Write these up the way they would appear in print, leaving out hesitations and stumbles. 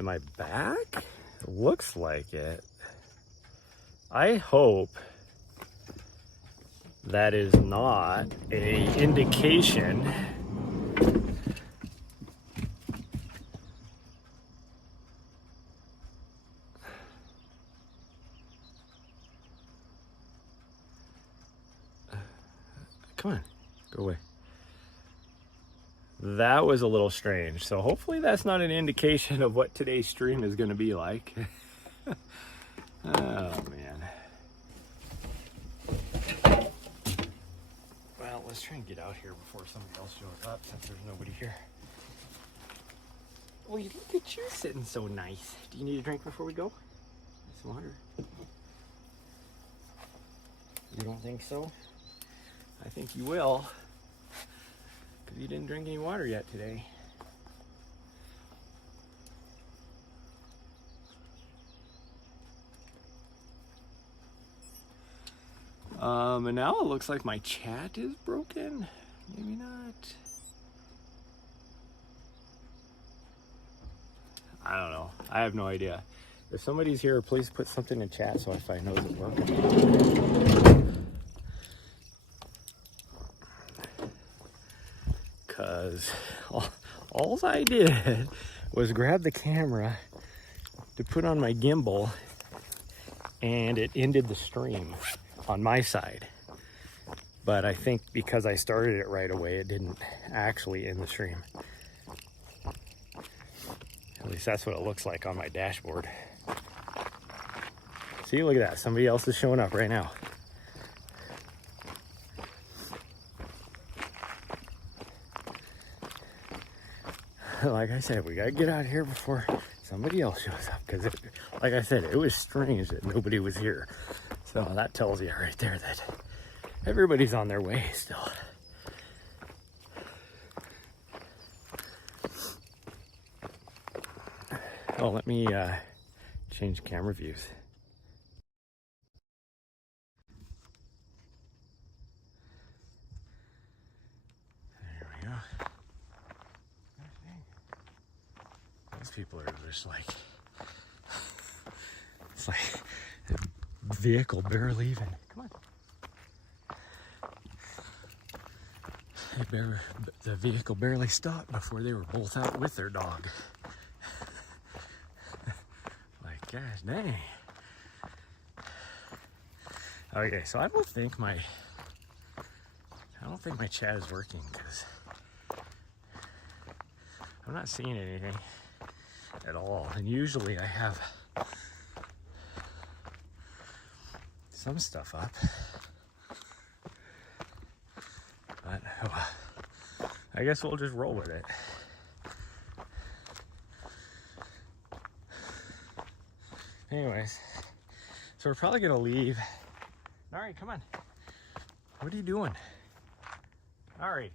Am I back? Looks like it. I hope that is not an indication come on, go away. That was a little strange. So hopefully that's not an indication of what today's stream is going to be like. Oh man. Well, let's try and get out here before somebody else shows up since there's nobody here. Well, look at you sitting so nice. Do you need a drink before we go? Some water. You don't think so? I think you will. Because you didn't drink any water yet today. And now it looks like my chat is broken. Maybe not. I don't know. I have no idea. If somebody's here, please put something in chat so if I know it's working. Because all I did was grab the camera to put on my gimbal and it ended the stream on my side. But I think because I started it right away, it didn't actually end the stream. At least that's what it looks like on my dashboard. See, look at that. Somebody else is showing up right now. Like I said, we gotta get out of here before somebody else shows up. Because, like I said, it was strange that nobody was here. So that tells you right there that everybody's on their way still. Oh, let me change camera views. There we go. Those people are just like, it's like the vehicle barely even, come on. The vehicle barely stopped before they were both out with their dog. Like, gosh dang. Okay, so I don't think my chat is working because I'm not seeing anything at all. And usually I have some stuff up. But I guess we'll just roll with it. Anyways, so we're probably gonna leave. Nahri, come on. What are you doing? Nahri.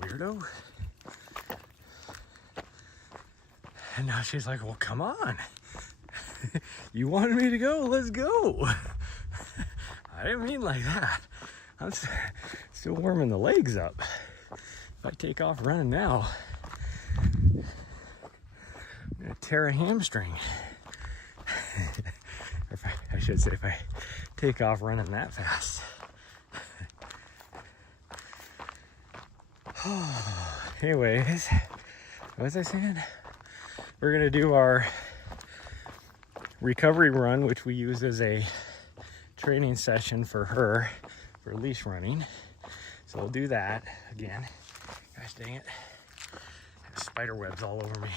Weirdo. And now she's like, well, come on. You wanted me to go, let's go. I didn't mean like that. I'm still warming the legs up. If I take off running now, I'm gonna tear a hamstring. I should say if I take off running that fast. Anyways, what was I saying? We're gonna do our recovery run, which we use as a training session for her for leash running. So we'll do that again. Gosh dang it. There's spider webs all over me,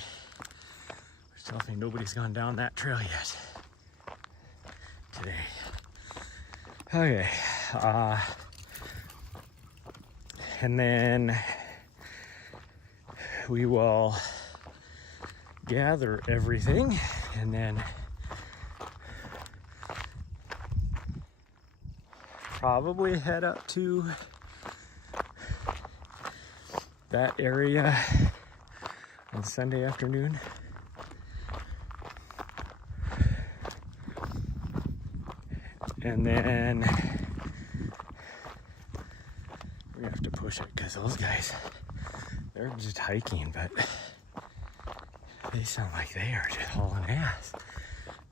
which tells me nobody's gone down that trail yet today. Okay. And then we will gather everything and then probably head up to that area on Sunday afternoon. And then push it because those guys, they're just hiking, but they sound like they are just hauling ass.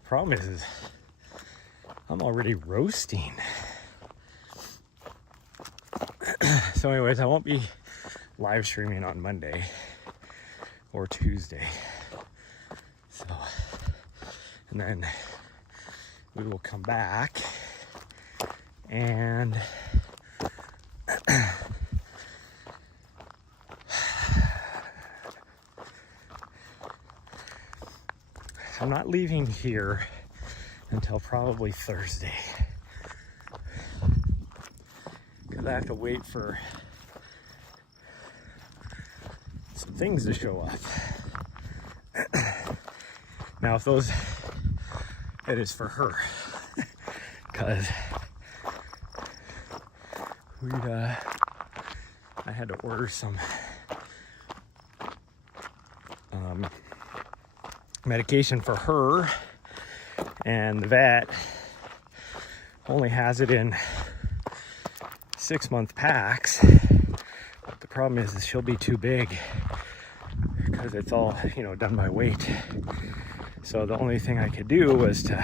Problem is I'm already roasting. So anyways, I won't be live streaming on Monday or Tuesday. So, and then we will come back and I'm not leaving here until probably Thursday, because I have to wait for some things to show up. Now, if those, it is for her, because I had to order some medication for her, and the vet only has it in 6-month packs. But the problem is she'll be too big because it's all, done by weight. So the only thing I could do was to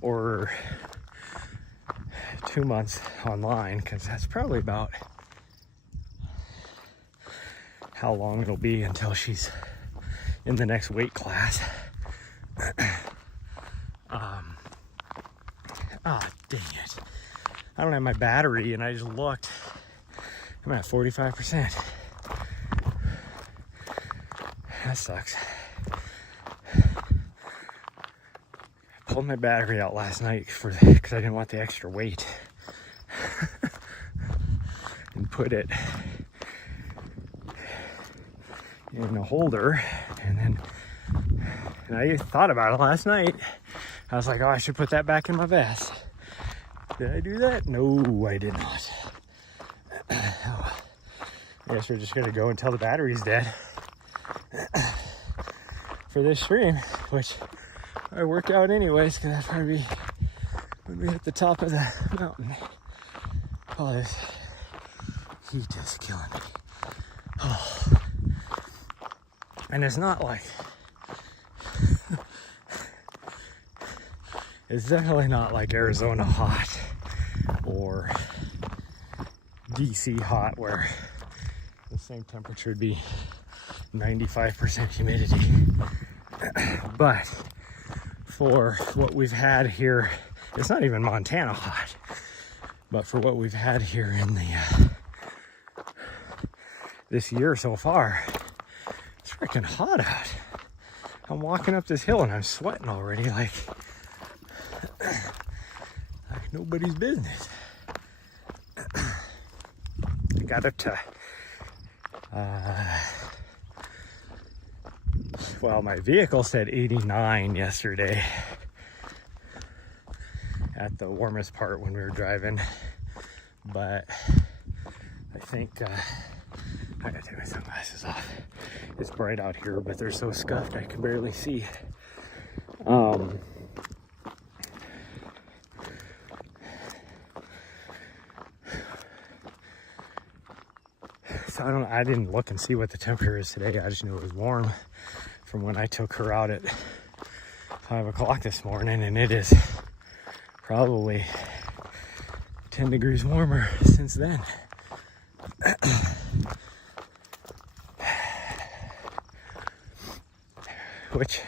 order 2 months online, because that's probably about how long it'll be until she's in the next weight class. Dang it. I don't have my battery, and I just looked. I'm at 45%. That sucks. I pulled my battery out last night because I didn't want the extra weight. And put it in a holder, and I thought about it last night. I was like, oh, I should put that back in my vest. Did I do that? No, I did not. I guess we're just gonna go until the battery's dead for this stream, which I work out anyways, because that's probably when we hit the top of the mountain. Oh, this heat is killing me. Oh. And it's not like, it's definitely not like Arizona hot or DC hot, where the same temperature would be 95% humidity. But for what we've had here, it's not even Montana hot, but for what we've had here in the this year so far, it's freaking hot out. I'm walking up this hill and I'm sweating already like nobody's business. I got up to my vehicle said 89 yesterday at the warmest part when we were driving, but I think I gotta take my sunglasses off. It's bright out here, but they're so scuffed I can barely see. So I didn't look and see what the temperature is today. I just knew it was warm from when I took her out at 5 o'clock this morning, and it is probably 10 degrees warmer since then. Which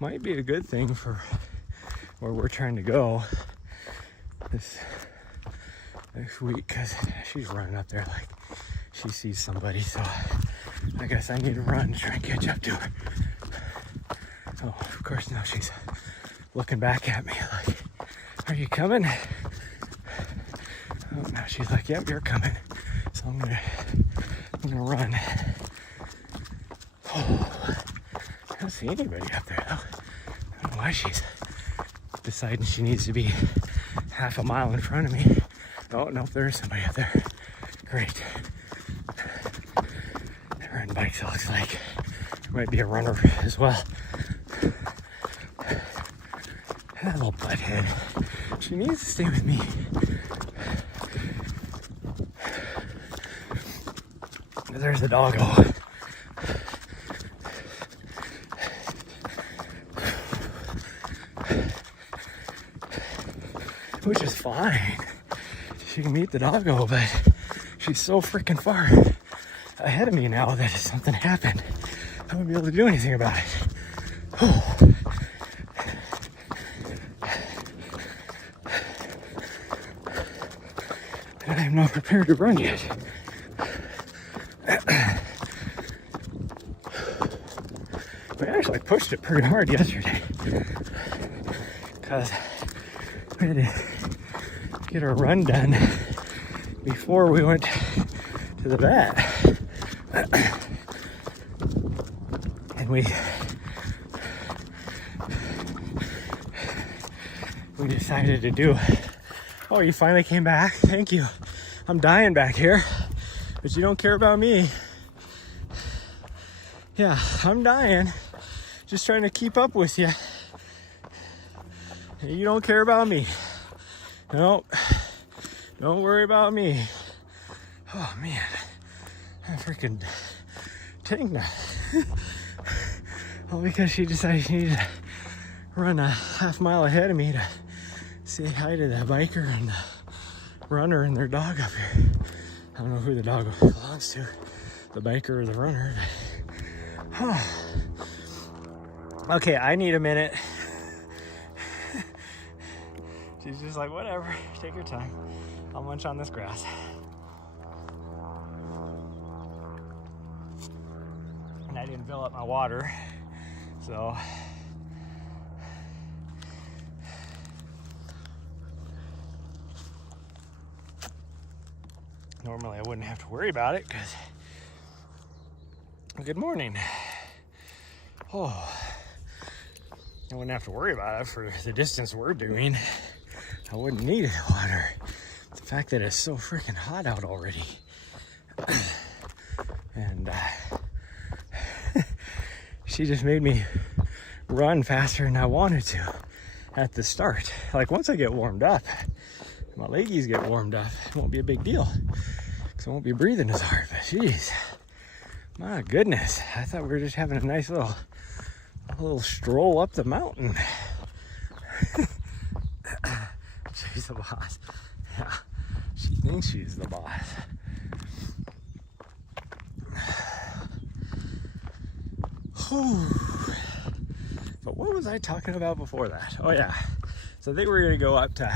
might be a good thing for where we're trying to go this next week, because she's running up there like she sees somebody, so I guess I need to run to try and catch up to her. Oh, of course, now she's looking back at me like, are you coming? Oh, now she's like, yep, you're coming. So I'm gonna run. Oh, I don't see anybody up there though. I don't know why she's deciding she needs to be half a mile in front of me. Oh, no, there is somebody up there. Great. They're riding bikes, it looks like. There might be a runner as well. That little butthead. She needs to stay with me. There's the doggo. Which is fine. She can meet the doggo, but she's so freaking far ahead of me now that if something happened, I wouldn't be able to do anything about it. Oh. And I am not prepared to run yet. We actually pushed it pretty hard yesterday because we had to get our run done before we went to the vet. And we decided to do. Oh, you finally came back. Thank you. I'm dying back here, but you don't care about me. Yeah, I'm dying. Just trying to keep up with you. You don't care about me. Nope. Don't worry about me. Oh man, I'm freaking tank now. All because she decided she needed to run a half mile ahead of me to say hi to the biker and the runner and their dog up here. I don't know who the dog belongs to, the biker or the runner. Okay, I need a minute. She's just like, whatever, take your time. I'll munch on this grass. And I didn't fill up my water, so normally I wouldn't have to worry about it because good morning. Oh, I wouldn't have to worry about it for the distance we're doing. I wouldn't need water. The fact that it's so freaking hot out already. And she just made me run faster than I wanted to at the start. Like once I get warmed up, my leggies get warmed up, it won't be a big deal because I won't be breathing as hard. But geez, my goodness, I thought we were just having a nice little stroll up the mountain. She's the boss. Yeah, she thinks she's the boss. But what was I talking about before that? Oh yeah, so they were gonna go up to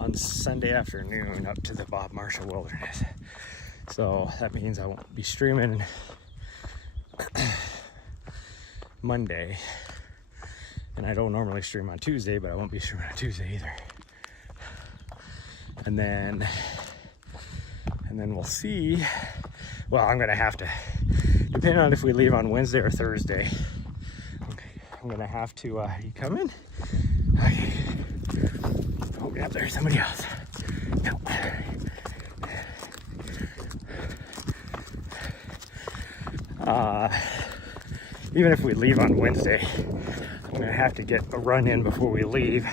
on Sunday afternoon up to the Bob Marshall Wilderness. So that means I won't be streaming Monday, and I don't normally stream on Tuesday, but I won't be streaming on Tuesday either. And then we'll see. Well, I'm gonna have to, depending on if we leave on Wednesday or Thursday. Okay, I'm gonna have to. You coming? Okay. Oh yeah, there's somebody else. No. Even if we leave on Wednesday, I'm gonna have to get a run in before we leave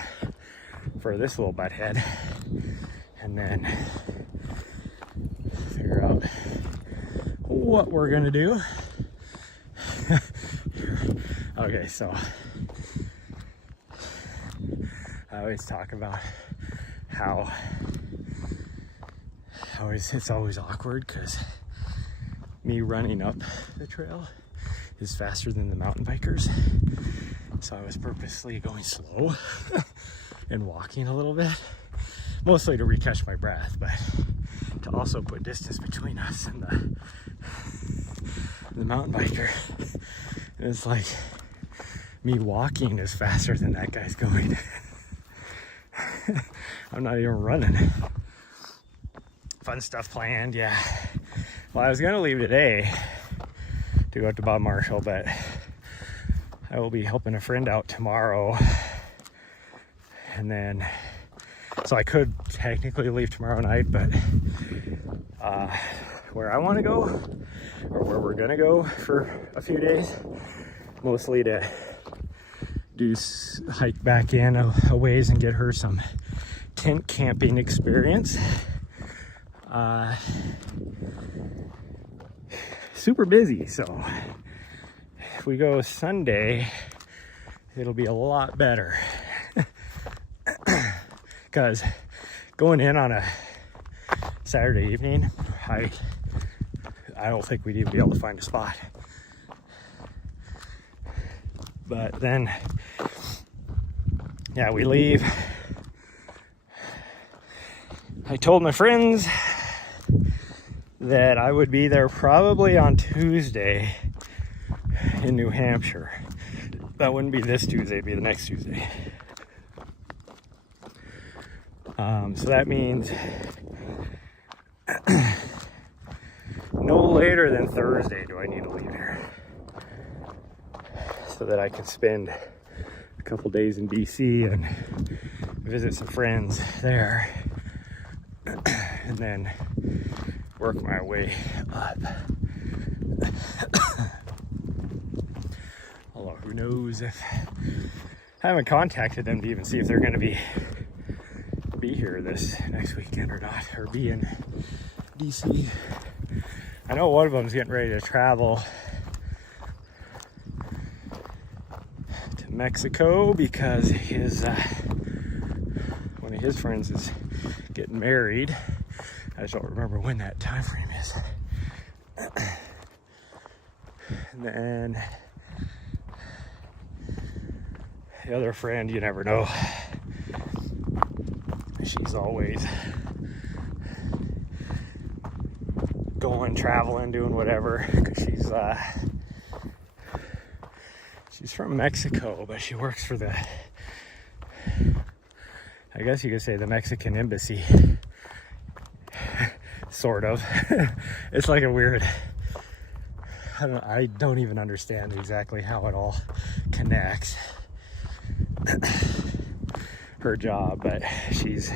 for this little butthead, and then figure out what we're gonna do. Okay, so I always talk about how it's always awkward because me running up the trail is faster than the mountain bikers. So I was purposely going slow and walking a little bit, mostly to recatch my breath, but to also put distance between us and the mountain biker. And it's like me walking is faster than that guy's going. I'm not even running. Fun stuff planned, yeah. Well, I was gonna leave today to go up to Bob Marshall, but I will be helping a friend out tomorrow. And then, so I could technically leave tomorrow night, but where I want to go, or where we're gonna go for a few days, mostly to do hike back in a ways and get her some tent camping experience. super busy. So if we go Sunday, it'll be a lot better. Because going in on a Saturday evening, I don't think we'd even be able to find a spot. But then, yeah, we leave. I told my friends that I would be there probably on Tuesday in New Hampshire. That wouldn't be this Tuesday, it'd be the next Tuesday. So that means no later than Thursday do I need to leave here, so that I can spend a couple days in BC and visit some friends there, and then work my way up. Although who knows, if I haven't contacted them to even see if they're going to be here this next weekend or not, or be in DC. I know one of them's getting ready to travel to Mexico because one of his friends is getting married. I just don't remember when that time frame is. And then the other friend, you never know. She's always going, traveling, doing whatever, because she's from Mexico, but she works for the, I guess you could say, the Mexican embassy. Sort of. It's like a weird, I don't even understand exactly how it all connects. Her job, but she's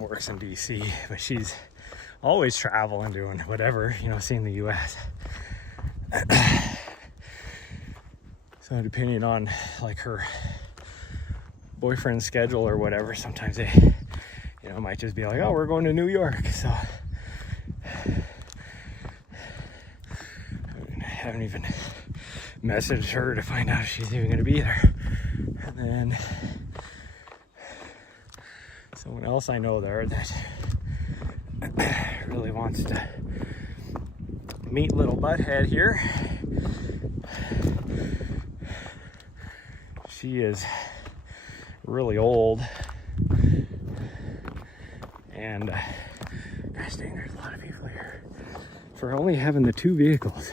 works in DC, but she's always traveling, doing whatever, seeing the US. So depending on like her boyfriend's schedule or whatever, sometimes they might just be like, oh, we're going to New York. So I haven't even messaged her to find out if she's even going to be there. And then someone else I know there that really wants to meet little butthead here. She is really old, and gosh dang, there's a lot of people here for only having the 2 vehicles.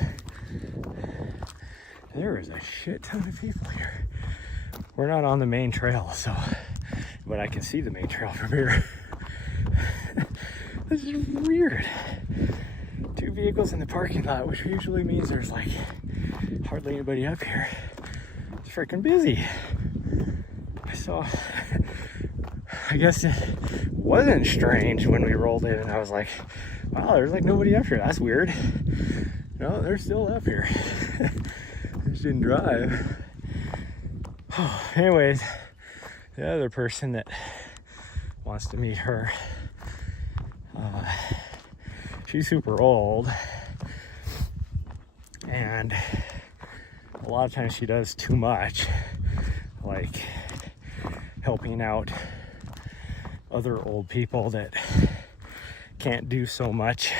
There is a shit ton of people here. We're not on the main trail, but I can see the main trail from here. This is weird. 2 vehicles in the parking lot, which usually means there's like hardly anybody up here. It's freaking busy. So I guess it wasn't strange when we rolled in and I was like, wow, there's like nobody up here. That's weird. No, they're still up here. Just didn't drive. Anyways, the other person that wants to meet her, she's super old, and a lot of times she does too much, like helping out other old people that can't do so much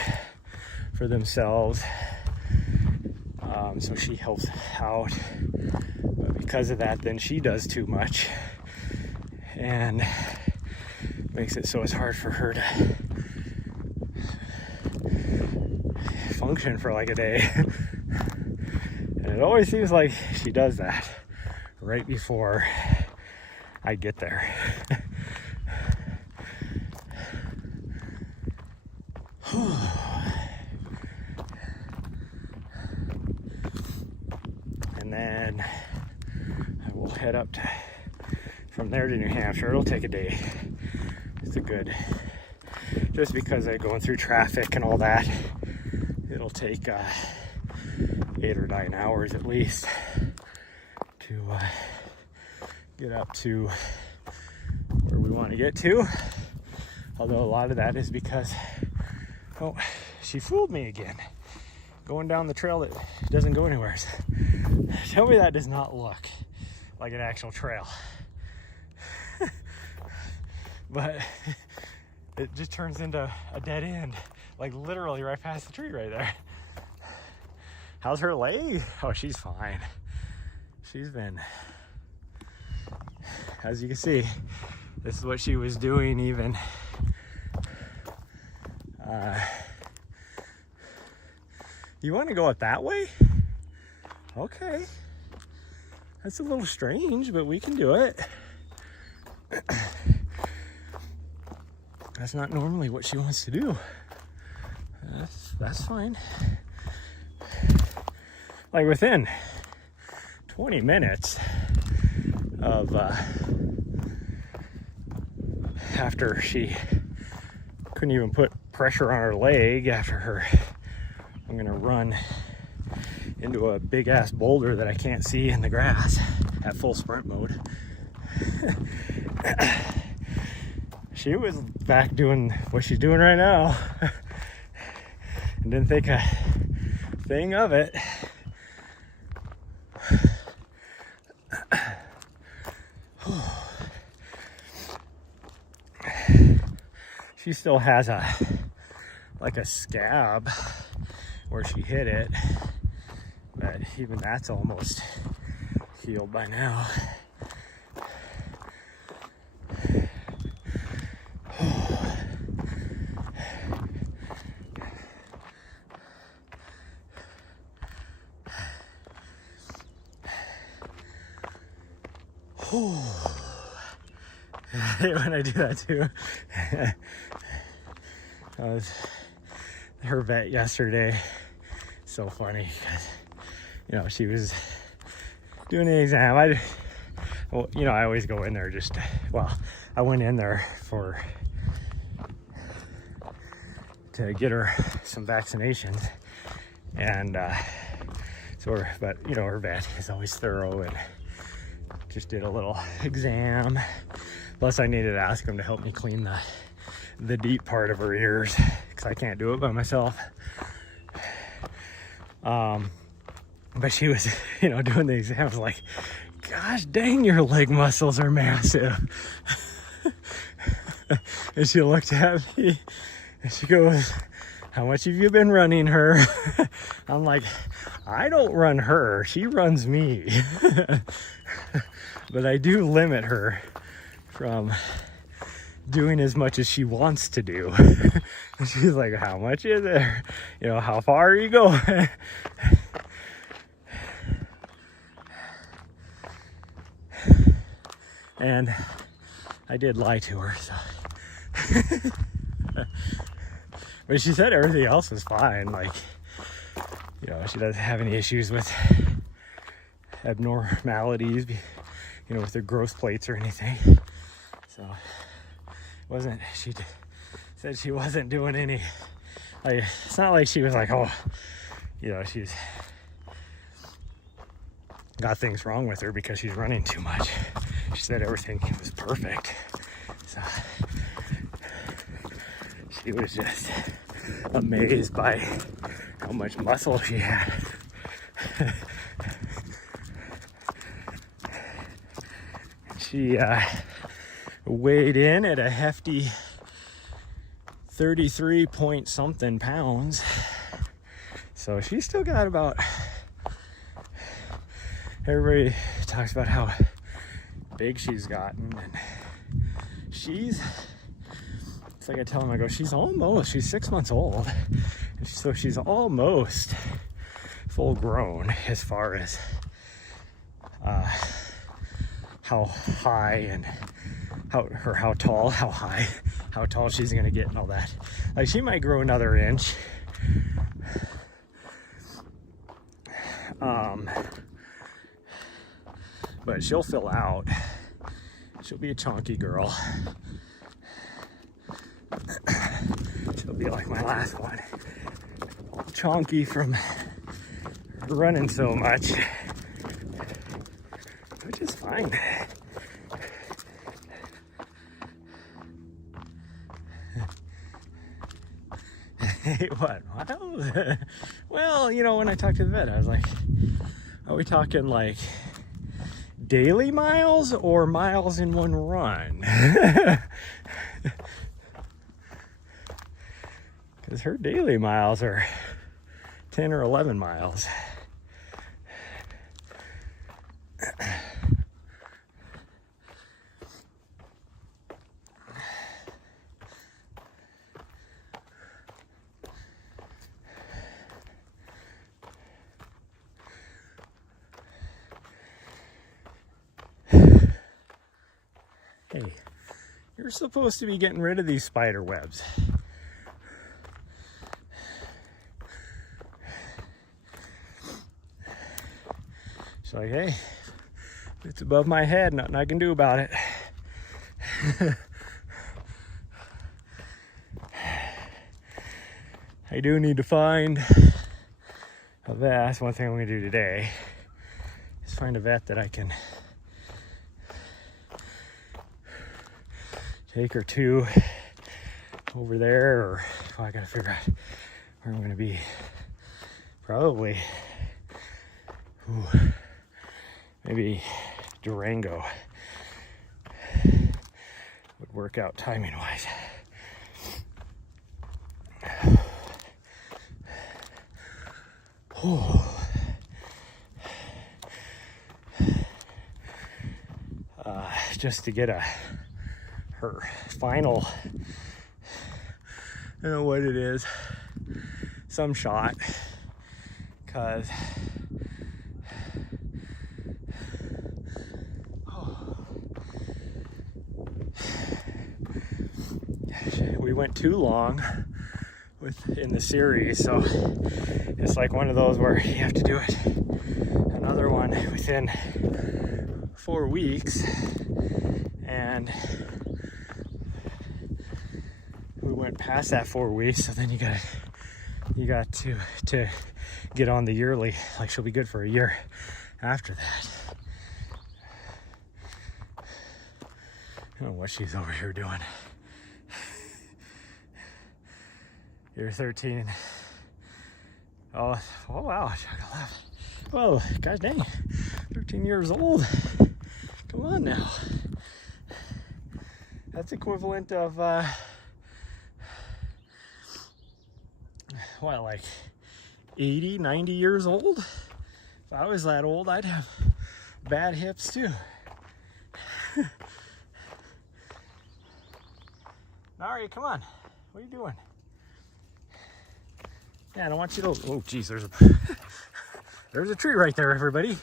for themselves. So she helps out, but because of that, then she does too much, and makes it so it's hard for her to function for like a day. And it always seems like she does that right before I get there. And then I will head up from there to New Hampshire. It'll take a day. It's just because I'm going through traffic and all that, it'll take 8 or 9 hours at least to get up to where we want to get to. Although a lot of that is because, she fooled me again. Going down the trail that doesn't go anywhere. Tell me that does not look like an actual trail. But it just turns into a dead end, like literally right past the tree right there. How's her leg? Oh, she's fine. She's been, as you can see, this is what she was doing even. You want to go it that way? Okay. That's a little strange, but we can do it. That's not normally what she wants to do. That's fine. Like within 20 minutes of after she couldn't even put pressure on her leg after her, I'm gonna run into a big ass boulder that I can't see in the grass at full sprint mode. She was back doing what she's doing right now and didn't think a thing of it. She still has a scab where she hit it, but even that's almost healed by now. I hate when I do that too. I was her vet yesterday. So funny because, she was doing the exam. I always go in there I went in there to get her some vaccinations, and her vet is always thorough and just did a little exam. Plus I needed to ask him to help me clean the deep part of her ears because I can't do it by myself. But she was, doing the exam. I was like, gosh dang, your leg muscles are massive. And she looked at me and she goes, how much have you been running her? I'm like, I don't run her, she runs me. But I do limit her from doing as much as she wants to do. And she's like, how much is there? How far are you going? And I did lie to her, so. But she said everything else was fine. Like, she doesn't have any issues with abnormalities, with her growth plates or anything. So, she said she wasn't doing any, it's not like she was like, oh, she's got things wrong with her because she's running too much. She said everything was perfect. So she was just amazed by how much muscle she had. She weighed in at a hefty 33 point something pounds. So she's still got about, everybody talks about how big she's gotten, and it's like I tell them, I go, she's 6 months old, so she's almost full grown as far as how high and how tall she's gonna get and all that. Like, she might grow another inch. But she'll fill out. She'll be a chunky girl. She'll be like my last one. Chunky from running so much, which is fine. Wait, what? Miles? Well, you know, when I talked to the vet, I was like, are we talking like daily miles or miles in one run? Because her daily miles are 10 or 11 miles. Hey, you're supposed to be getting rid of these spider webs. She's like, hey, it's above my head, nothing I can do about it. I do need to find a vet. That's one thing I'm gonna do today, is find a vet that I can take her to over there, or I gotta figure out where I'm gonna be. Probably, maybe Durango would work out timing wise. Just to get her final, I don't know what it is, some shot, because we went too long in the series, so it's like one of those where you have to do it another one within 4 weeks, and we went past that 4 weeks, so then you got to get on the yearly. Like, she'll be good for a year after that. I don't know what she's over here doing. You're 13. Oh wow, I love it. Whoa, gosh dang, 13 years old. Come on now. That's equivalent of, what, like 80, 90 years old? If I was that old, I'd have bad hips too. Nahri, come on. What are you doing? Yeah, I don't want you to, oh geez, there's a tree right there, everybody.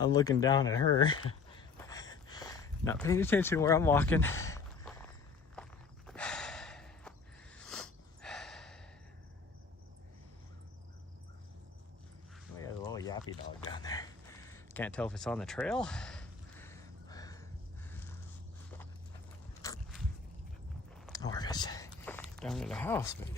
I'm looking down at her, not paying attention where I'm walking. We got a little yappy dog down there. Can't tell if it's on the trail or if it's down at the house, but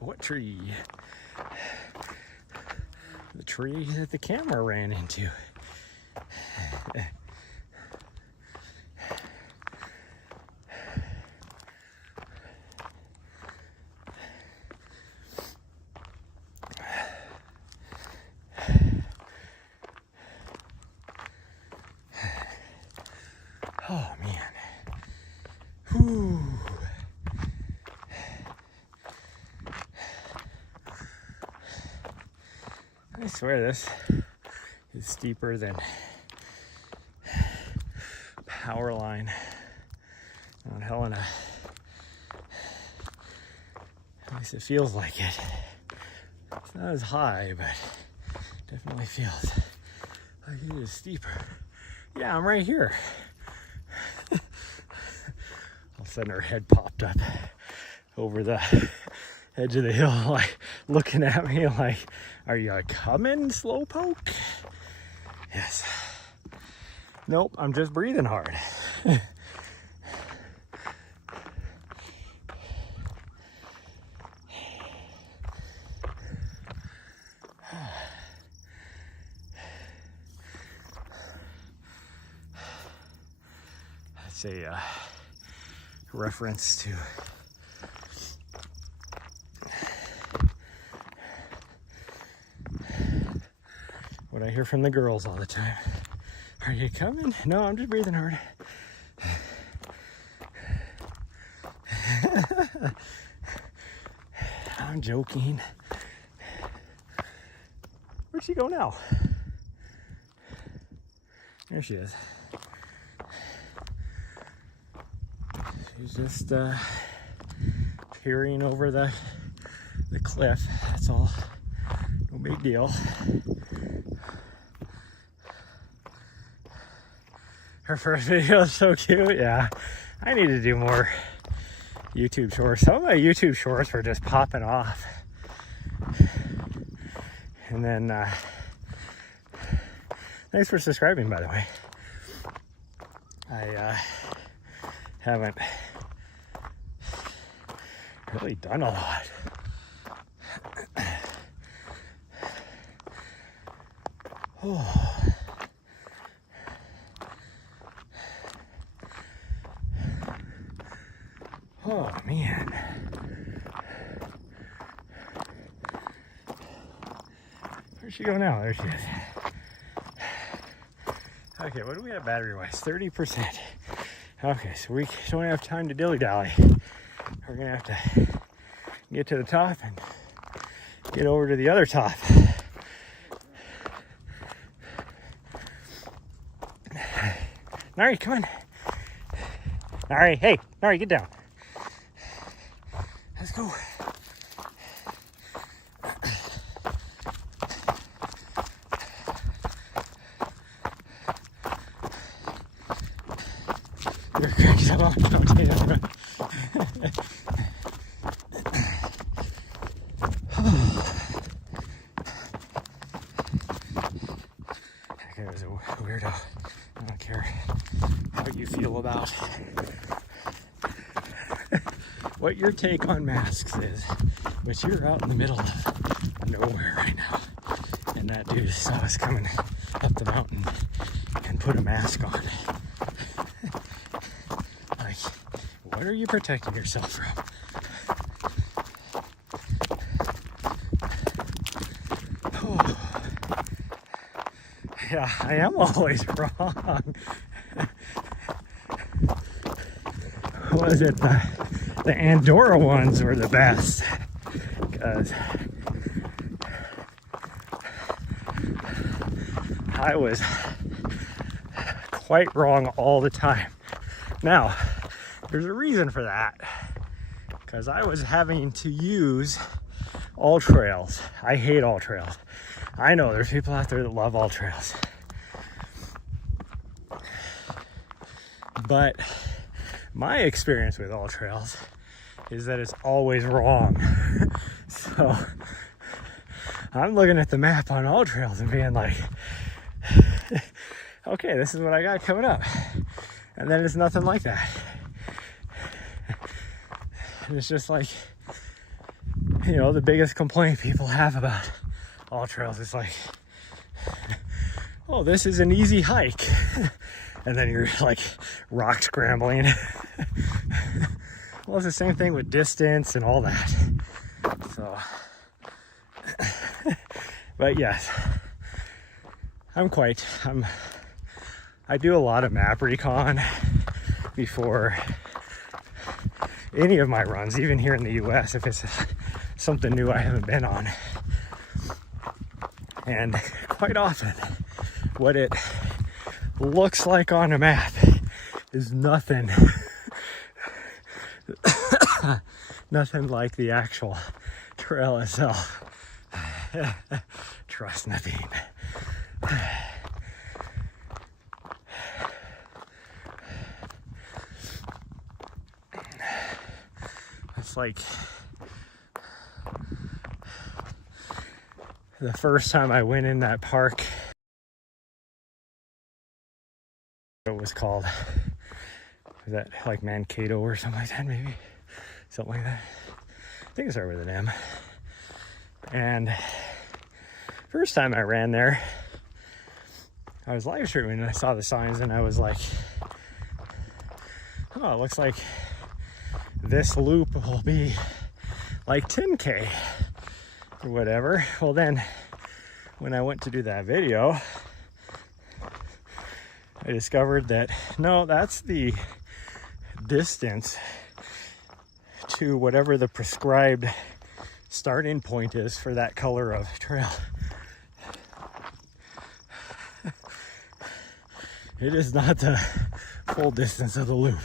what tree? The tree that the camera ran into. Oh man. Whew. I swear this is steeper than power line on Helena. At least it feels like it. It's not as high, but definitely feels like it is steeper. Yeah, I'm right here. All of a sudden her head popped up over the edge of the hill, like looking at me like, are you coming, slowpoke? Yes. Nope, I'm just breathing hard. That's a reference to what I hear from the girls all the time. Are you coming? No, I'm just breathing hard. I'm joking. Where'd she go now? There she is. She's just peering over the cliff. That's all. No big deal. Her first video is so cute. Yeah, I need to do more YouTube shorts. Some of my YouTube shorts were just popping off. And then, thanks for subscribing, by the way. I haven't really done a lot. Oh. Oh man. Where'd she go now? There she is. Okay, what do we have battery wise? 30%. Okay, so we don't have time to dilly-dally. We're gonna have to get to the top and get over to the other top. Nahri, come on. Nahri, hey, Nahri, get down. Let's go. You're crazy. It was a weirdo. I don't care how you feel about what your take on masks is, but you're out in the middle of nowhere right now, and that dude saw us coming up the mountain and put a mask on. Like, what are you protecting yourself from? Oh. Yeah, I am always wrong. Was it the Andorra ones were the best? Because I was quite wrong all the time. Now, there's a reason for that. Because I was having to use all trails. I hate all trails. I know there's people out there that love all trails. But my experience with all trails is that it's always wrong. So I'm looking at the map on all trails and being like, okay, this is what I got coming up. And then it's nothing like that. And it's just like, you know, the biggest complaint people have about all trails is like, oh, this is an easy hike. And then you're like rock scrambling. Well, it's the same thing with distance and all that. So, but yes, I do a lot of map recon before any of my runs, even here in the US, if it's something new I haven't been on. And quite often, what it looks like on a map is nothing nothing like the actual trail itself. Trust nothing. It's like the first time I went in that park, what it was called. Was that like Mankato or something like that, maybe? Something like that. I think it started with an M. And first time I ran there, I was live streaming and I saw the signs and I was like, oh, it looks like this loop will be like 10K or whatever. Well, then when I went to do that video, I discovered that no, that's the distance to whatever the prescribed starting point is for that color of trail. It is not the full distance of the loop.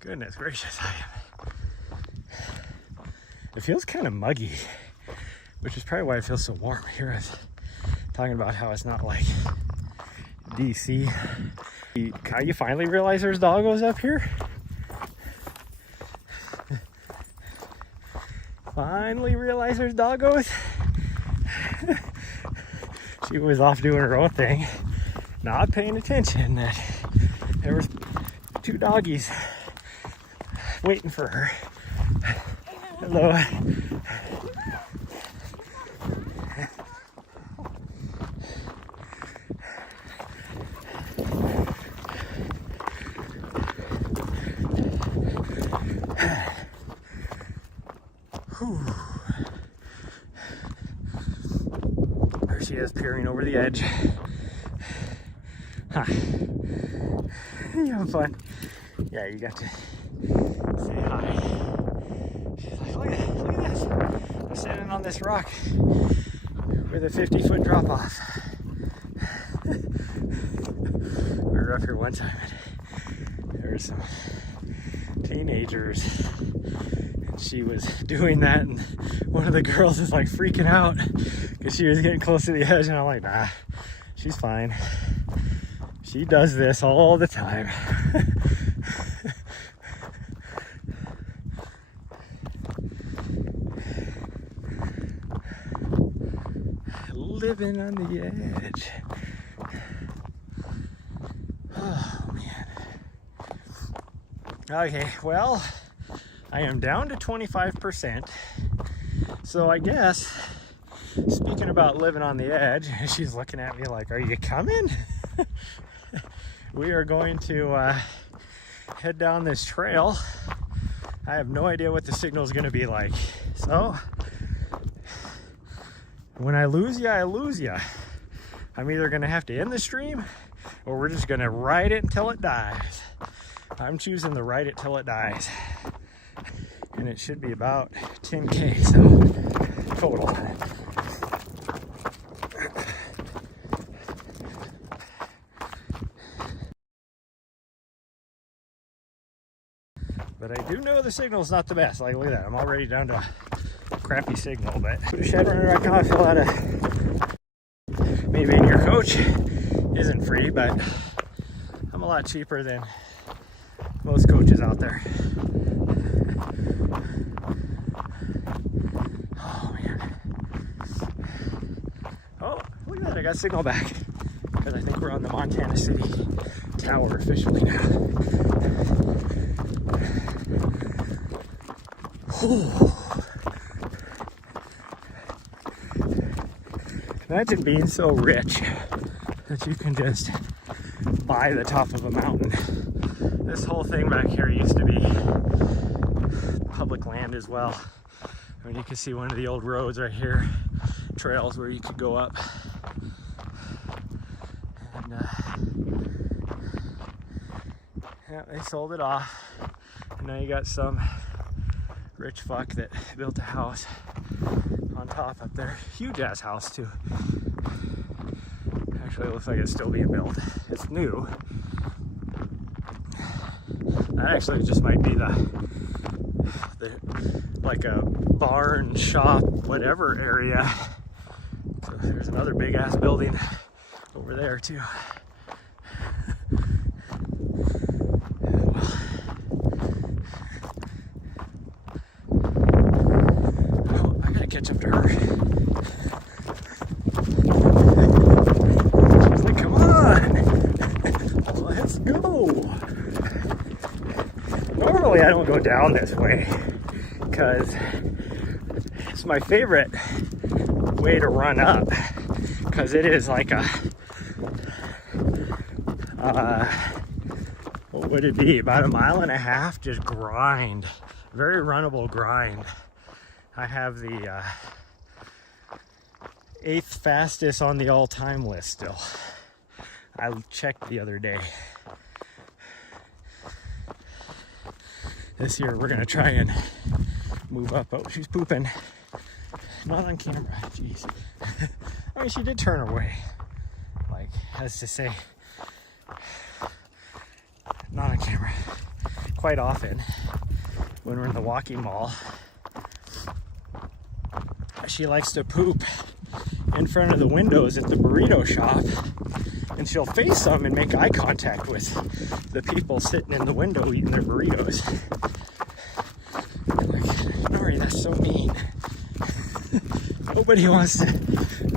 Goodness gracious, it feels kind of muggy, which is probably why it feels so warm. Here I was talking about how it's not like DC. You finally realize there's doggos up here? Finally realize there's doggos? She was off doing her own thing, not paying attention that there was 2 doggies waiting for her. Hello. There she is, peering over the edge. Huh. You having fun? Yeah, you got to say hi. She's like, look at this. I'm standing on this rock with a 50-foot drop off. We were up here one time and there were some teenagers and she was doing that and one of the girls is like freaking out because she was getting close to the edge and I'm like, nah, she's fine. She does this all the time. Living on the edge. Oh man. Okay, well, I am down to 25%. So I guess, speaking about living on the edge, she's looking at me like, are you coming? We are going to head down this trail. I have no idea what the signal is going to be like. So when I lose you, I lose you. I'm either going to have to end the stream or we're just going to ride it until it dies. I'm choosing to ride it till it dies. And it should be about 10K, so total. But I do know the signal's not the best. Like, look at that. I'm already down to a crappy signal, but shadowrunner.com, I fill out a maybe your coach isn't free, but I'm a lot cheaper than most coaches out there. Oh man. Oh, look at that. I got signal back because I think we're on the Montana City Tower officially now. Imagine being so rich that you can just buy the top of a mountain. This whole thing back here used to be public land as well. I mean, you can see one of the old roads right here, trails where you could go up. And yeah, they sold it off. And now you got some rich fuck that built a house on top up there. Huge ass house too. Actually, it looks like it's still being built. It's new. That actually just might be the like a barn, shop, whatever area. So there's another big ass building over there too. catch up to her. She's like, come on, let's go. Normally I don't go down this way because it's my favorite way to run up, because it is like a what would it be, about 1.5 miles, just grind, very runnable grind. I have the 8th fastest on the all-time list still. I checked the other day. This year we're gonna try and move up. Oh, she's pooping. Not on camera, jeez. I mean, she did turn away, like, as to say, not on camera. Quite often, when we're in the walking mall, she likes to poop in front of the windows at the burrito shop, and she'll face them and make eye contact with the people sitting in the window eating their burritos. I'm like, Nahri, that's so mean. Nobody wants to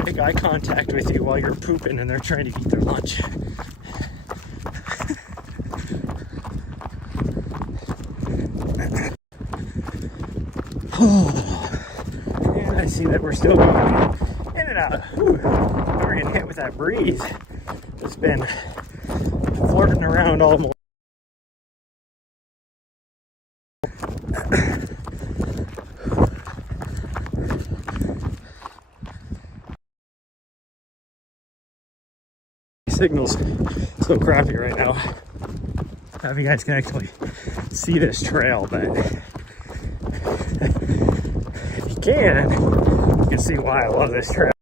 make eye contact with you while you're pooping and they're trying to eat their lunch. And I see that we're still going in and out. Whew. We're getting hit with that breeze that's been flirting around all morning. Signal's so crappy right now. I don't know if you guys can actually see this trail, but if you can see why I love this trail.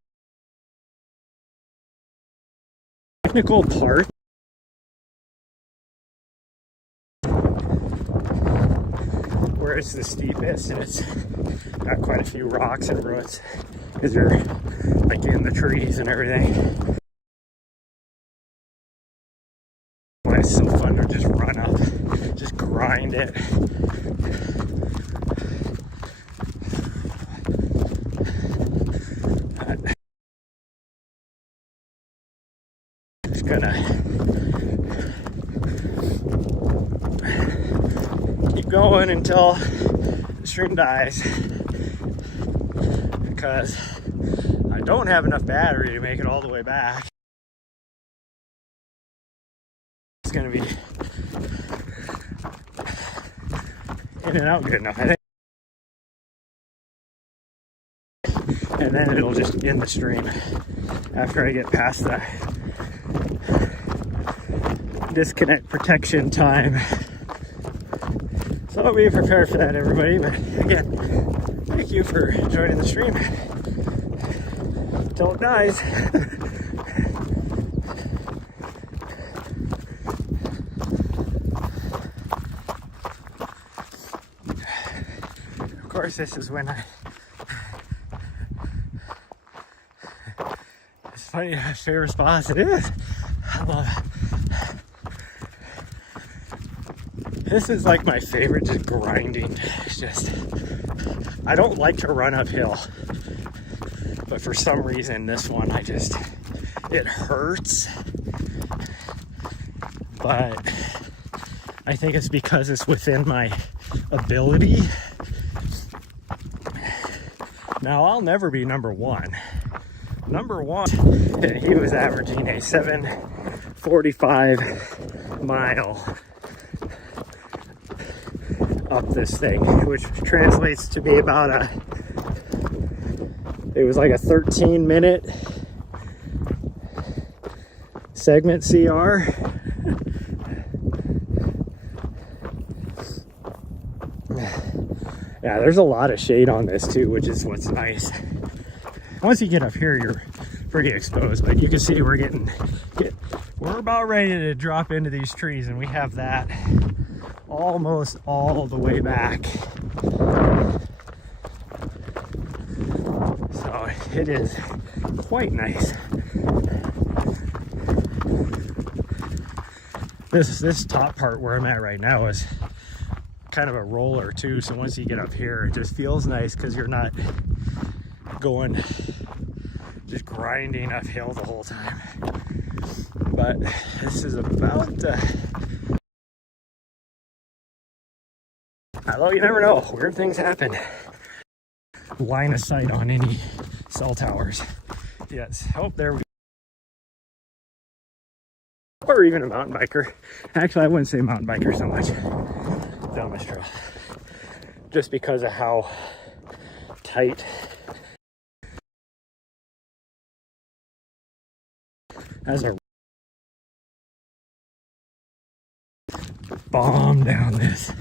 Technical part where it's the steepest, and it's got quite a few rocks and roots because you're like in the trees and everything. Why it's so fun to just run up, just grind it. Just gonna keep going until the stream dies, because I don't have enough battery to make it all the way back. It's gonna be in and out good enough, I think. And then it'll just end the stream after I get past the disconnect protection time. So be prepared for that, everybody. But again, thank you for joining the stream till it dies. Of course, this is when it's funny, my favorite spots it is. I love it. This is like my favorite, just grinding. It's just, I don't like to run uphill, but for some reason this one, it hurts. But I think it's because it's within my ability. Now, I'll never be number one. Number one, and he was averaging a 7:45 mile up this thing, which translates to be about it was like a 13-minute segment CR. Yeah, there's a lot of shade on this too, which is what's nice. Once you get up here, you're pretty exposed, but you can see we're about ready to drop into these trees, and we have that almost all the way back. So it is quite nice. This top part where I'm at right now is kind of a roller too, so once you get up here it just feels nice because you're not going, just grinding uphill the whole time. But this is about, although you never know, weird things happen. Line of sight on any cell towers. Yes, oh, there we go. Or even a mountain biker. Actually, I wouldn't say mountain biker so much down this trail. Just because of how tight as a bomb down this.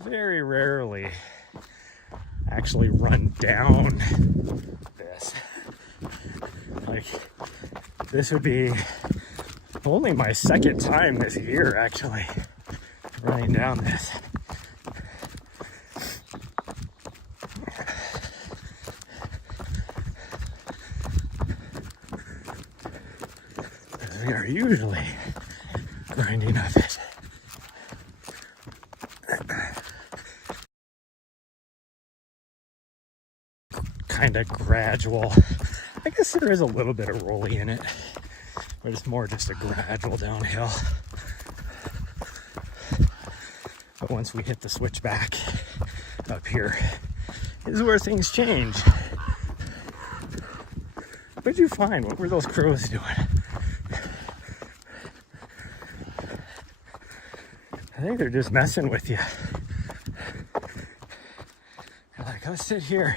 Very rarely actually run down this. Like, this would be only my second time this year actually running down this. We are usually grinding up it. Kind of gradual. I guess there is a little bit of rolly in it, but it's more just a gradual downhill. But once we hit the switchback up here is where things change. What'd you find? What were those crows doing? I think they're just messing with you. They're like, I'll sit here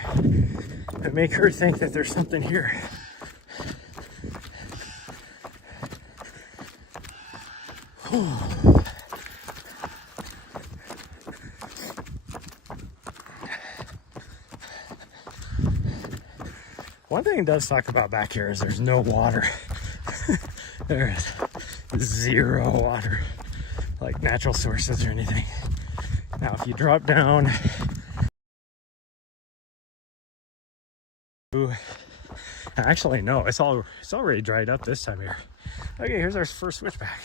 and make her think that there's something here. One thing it does talk about back here is there's no water. There is zero water, like natural sources or anything. Now, if you drop down, actually no, it's already dried up this time here. Okay, here's our first switchback.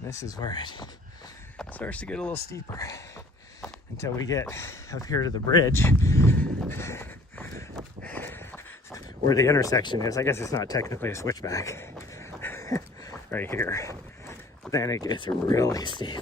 This is where it starts to get a little steeper until we get up here to the bridge where the intersection is. I guess it's not technically a switchback right here. But then it gets really steep.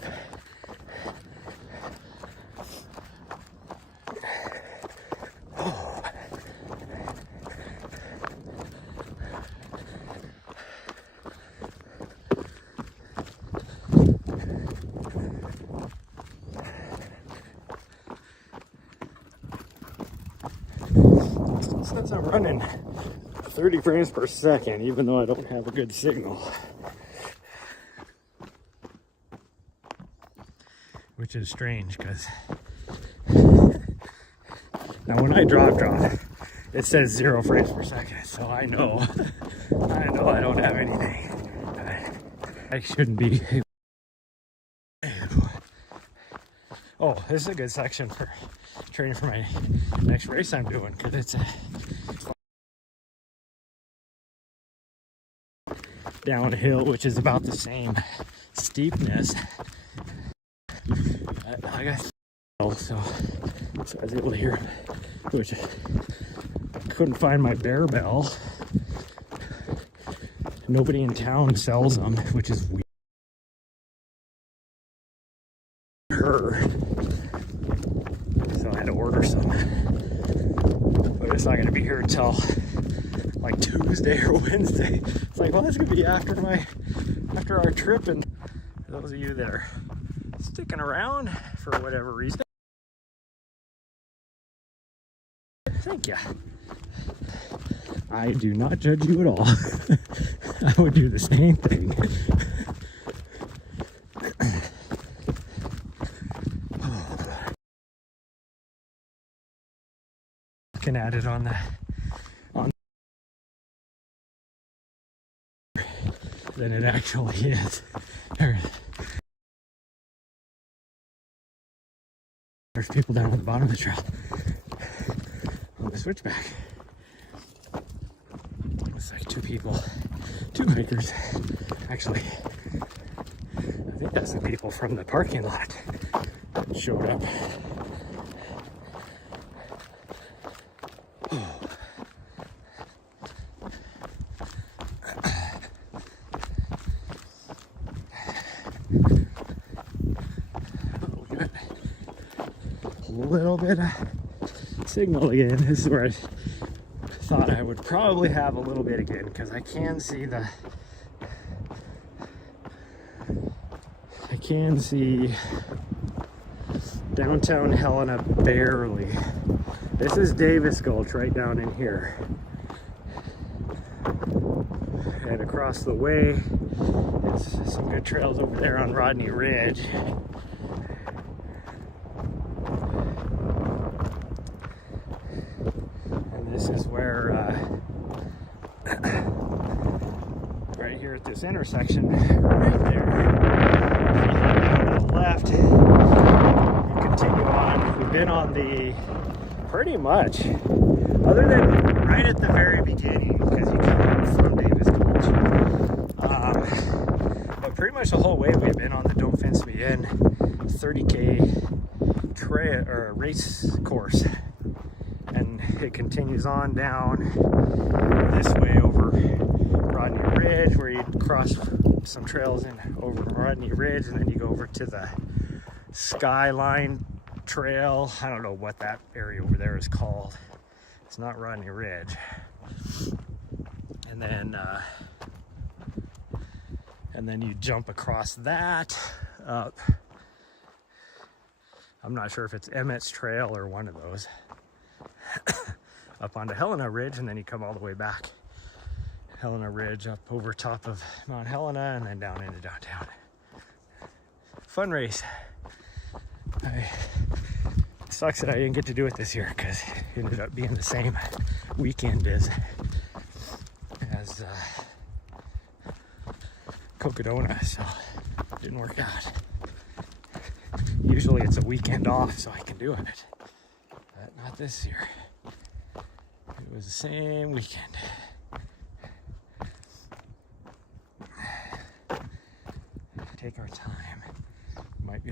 Since I'm running 30 frames per second, even though I don't have a good signal. Which is strange, because now when I drop, it says 0 frames per second, so I know I don't have anything. I shouldn't be. Oh, this is a good section for training for my next race I'm doing, because it's downhill, which is about the same steepness. I got so I was able to hear, which I couldn't find my bear bell. Nobody in town sells them, which is weird. So I had to order some, but it's not going to be here until like Tuesday or Wednesday. It's like, well, that's going to be after our trip. And for those of you that are sticking around for whatever reason, thank you. I do not judge you at all. I would do the same thing. Looking at it on than it actually is. There's people down at the bottom of the trail on the switchback. It's like two hikers. Actually, I think as the people from the parking lot showed up. A little bit of signal again. This is where I thought I would probably have a little bit again, because I can see downtown Helena barely. This is Davis Gulch right down in here. And across the way, it's some good trails over there on Rodney Ridge. And this is where, right here at this intersection, right there, to the left, you continue on. We've been on the, pretty much, other than right at the very beginning, because you come from Davis Gulch. But pretty much the whole way we've been on the Don't Fence Me In 30K trail or race course. And it continues on down this way over Rodney Ridge, where you cross some trails in over Rodney Ridge, and then you go over to the Skyline Trail. I don't know what that area over there is called. It's not Rodney Ridge. And then you jump across that up. I'm not sure if it's Emmett's Trail or one of those. Up onto Helena Ridge, and then you come all the way back Helena Ridge up over top of Mount Helena, and then down into downtown. Fun race. It sucks that I didn't get to do it this year, because it ended up being the same weekend as Cocodona, so it didn't work out. Usually it's a weekend off, so I can do it, but not this year. It was the same weekend. Take our time. Might be